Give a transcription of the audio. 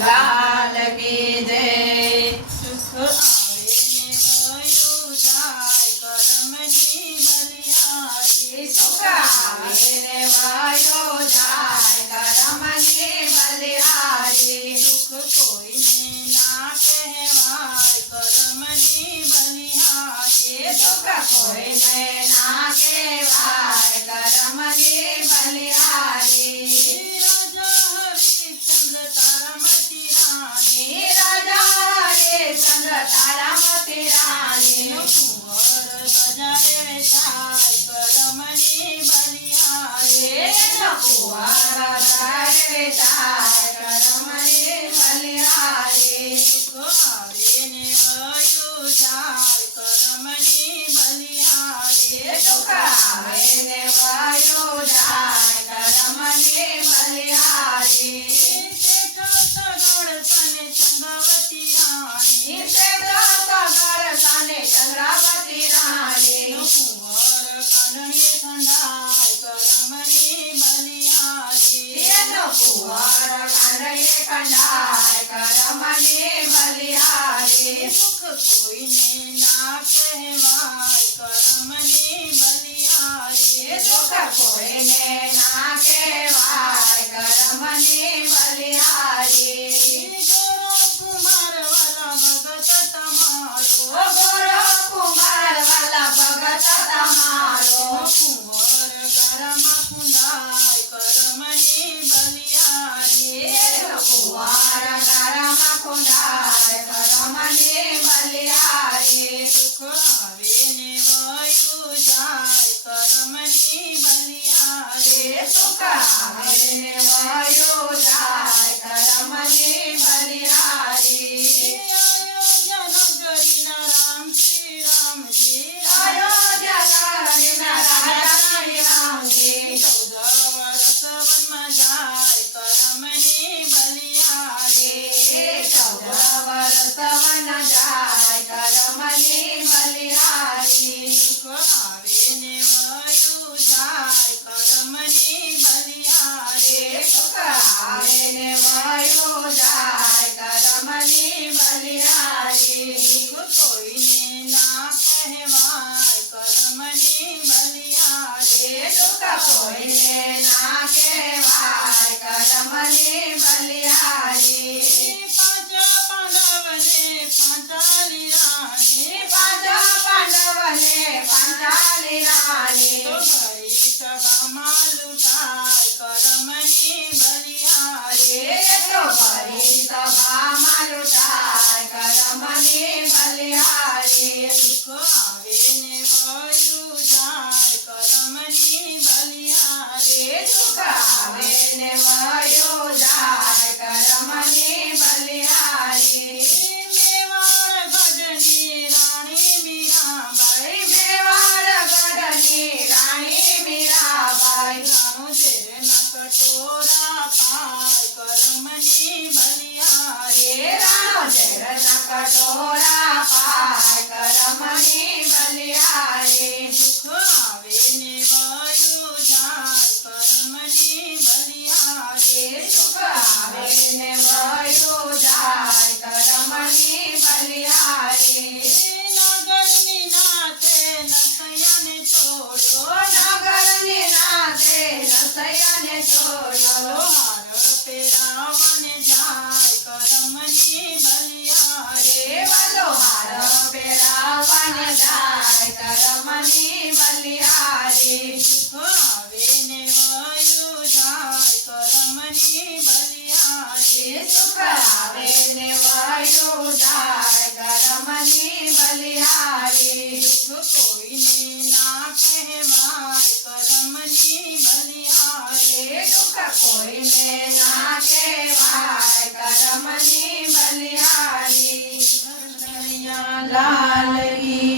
લાલ કી જય. સુખ આવે ને વયું જાય કરમની બલિહારી. સુખ આવે ને વાયો જાય કરમની બલિહારી. દુઃખ કોઈને ના કહેવાય કરમની બલિહારી. સુખ કોઈને ના કહેવાય કરમની બલિહારી. રાજા હરિશ્ચંદ્ર તારામતી રાણી. રાજા હરિશ્ચંદ્ર તારામતી રાણી. કુંવર બજારે વેચાય કરમની બલિહારી. કુંવર બજારે વેચાય કરમની બલિહારી. સુખ આવે ને વયું જાય કરમની બલિહારી. સુખ આવે ને વાયો જાય કરમની બલિહારી. સગળ સને ચંદ્રાવતી રાણી. સગળ સાને ચંદ્રાવતી રાણી. કુંવર કાનડીએ ઠંડાય કરમની બલિહારી. કુંવર કાનડીએ કંડાય કરમની બલિહારી. સુખ કોઈને ના કહેવાય કરમની બલિહારી. સુખ કોઈને ના કહેવાય કરમની બલિહારી. ગોરો કુમાર વાલા ભગત તમારો. ગોરો કુમાર વાલા ભગત તમારો. કુંવર ગારામાં કુંડાય કરમની બલિહારી. કુંવર ગારામાં કુંડાય કરમની બલિહારી. સુખ આવે ને વયું જાય કરમની બલિહારી. સુખ આવે ને વાયો જાય કરમની બલિહારી. અયોધ્યા નગરીના રામ શ્રી રામજી. અયોધ્યા નગરીના રાજા રામજી. 14 વર્ષ વનમાં જાય કરમની બલિહારી. 14 વર્ષ વન જાય કરમની બલિહારી. સુખ આવે ને વયું જાય કરમની બલિહારી. સુખ આવે ને વાયો જાય કરમની બલિહારી. દુઃખ કોઈને ના કહેવાય કરમની બલિહારી. સુખ કોઈને ના કહેવાય કરમની બલિહારી. પાંચ પાંડવને પાંચાલી રાણી. પાંચ પાંડવને પાંચાલી રાણી. તો ભરી સભામાં લૂંટાય કરમની બલિહારી. તો ભરી સભામાં લૂંટાય કરમની બલિહારી. સુખ આવે ને વયું જાય કરમની બલિહારી. સુખ આવે ને વાયો જાય કરમની બલિહારી. મેવાડ ગઢની રાણી મીરાબાઈ. મેવાડ ગઢની રાણી મીરાબાઈ. રાણો ઝેરના કટોરા પાય કરમની બલિહારી. રાણો ઝેરના કટોરા પાય કરમની બલિહારી. સુખ આવે ને વયું જાય કરમની બલિહારી. સુખ આવે ને વાયો જાય કરમની બલિહારી. નગરની નાથે નથયાને છોડો. નગરની નાથે નસૈયાને છોડ્યો. હાર પહેરાવને જાય કરમની બલિહારી. વાલો હાર પહેરાવને જાય કરમની બલિહારી. સુખ આવે ને વયું જાય કરમની બલિહારી. સુખ આવે ને વાયો જાય કરમની બલિહારી. દુઃખ કોઈને ના કહેવાય કરમની બલિહારી. દુઃખ કોઈને ના કહેવાય કરમની બલિહારી. કનૈયા લાલ કી